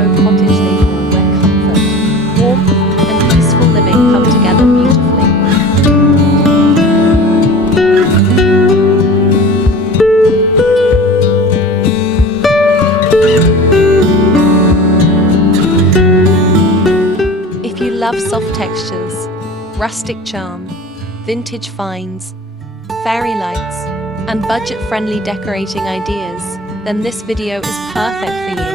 boho cottage decor where comfort, warmth, and peaceful living come together beautifully. If you love soft textures, rustic charm, vintage finds, fairy lights, and budget-friendly decorating ideas, then this video is perfect for you.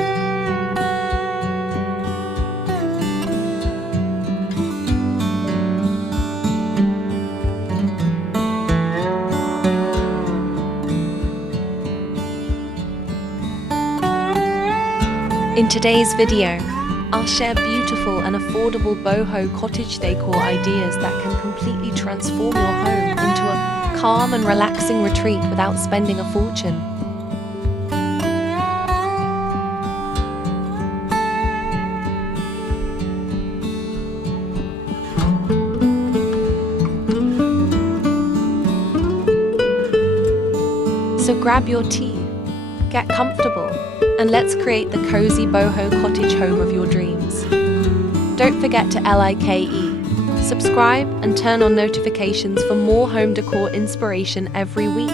In today's video, I'll share beautiful and affordable boho cottage decor ideas that can completely transform your home into a calm and relaxing retreat without spending a fortune. So grab your tea, get comfortable, and let's create the cozy boho cottage home of your dreams. Don't forget to subscribe and turn on notifications for more home decor inspiration every week.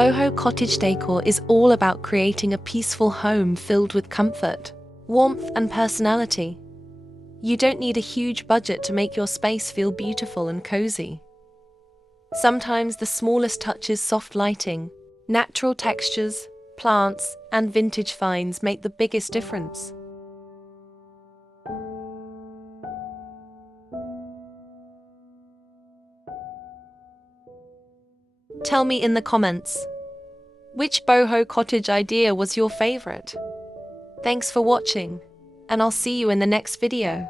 Boho Cottage Decor is all about creating a peaceful home filled with comfort, warmth, and personality. You don't need a huge budget to make your space feel beautiful and cozy. Sometimes the smallest touches, soft lighting, natural textures, plants, and vintage finds make the biggest difference. Tell me in the comments, which boho cottage idea was your favorite? Thanks for watching, and I'll see you in the next video.